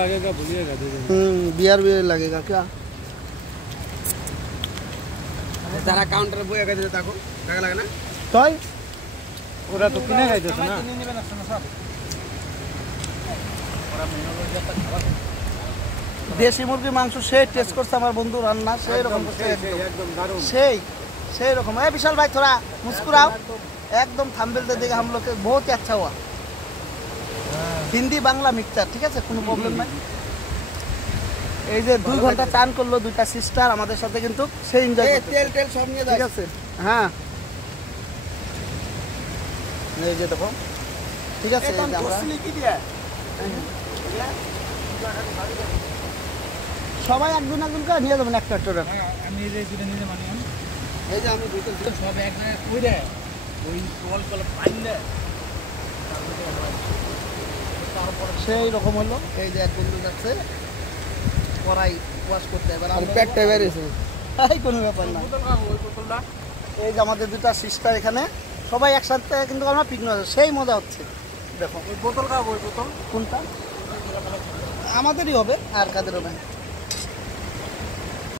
लगेगा भूलिएगा बियर भी लगेगा क्या तारा काउंटर बुया कर देता को क्या लगा ना तो पूरा तो किने खाई देता ना দেশি মুরগির মাংস সেই টেস্ট করছে আমার বন্ধু রান্না সেই রকম করছে एकदम दारुण সেই रकम है। विशाल भाई थोड़ा मुस्कुराओ एकदम थंबनेल से देखा हम लोग के बहुत ही अच्छा हुआ हिंदी बांग्ला मिक्सचार ठीक है কোনো প্রবলেম নাই। এই যে 2 ঘন্টা চান করলো দুইটা সিস্টার আমাদের সাথে কিন্তু সেই এনজয় করতে তেল সব নিয়ে যাচ্ছে ঠিক আছে হ্যাঁ এই যে দেখো ঠিক আছে আমরা কি দিয়া সবাই একজন একজন করে নিয়ে যাবেন একটা টোটাল আমি এই যে দুটো নিয়ে মানি এই যে আমি দুটো সব এক জায়গায় কইরে ওই কল কল পাইলে সেই রকম হলো। এই যে এক বন্ধু যাচ্ছে কড়াই ওয়াশ করতে এবার আর পেটটা বেরিয়েছে এই কোনো ব্যাপার না এই যে আমাদের দুটো সিস্টার এখানে সবাই একসাথে কিন্তু আমরা পিকনিক সেই মজা হচ্ছে দেখো ওই বোতল খাবো ওই বোতল কোনটা আমাদেরই হবে আর কাদের হবে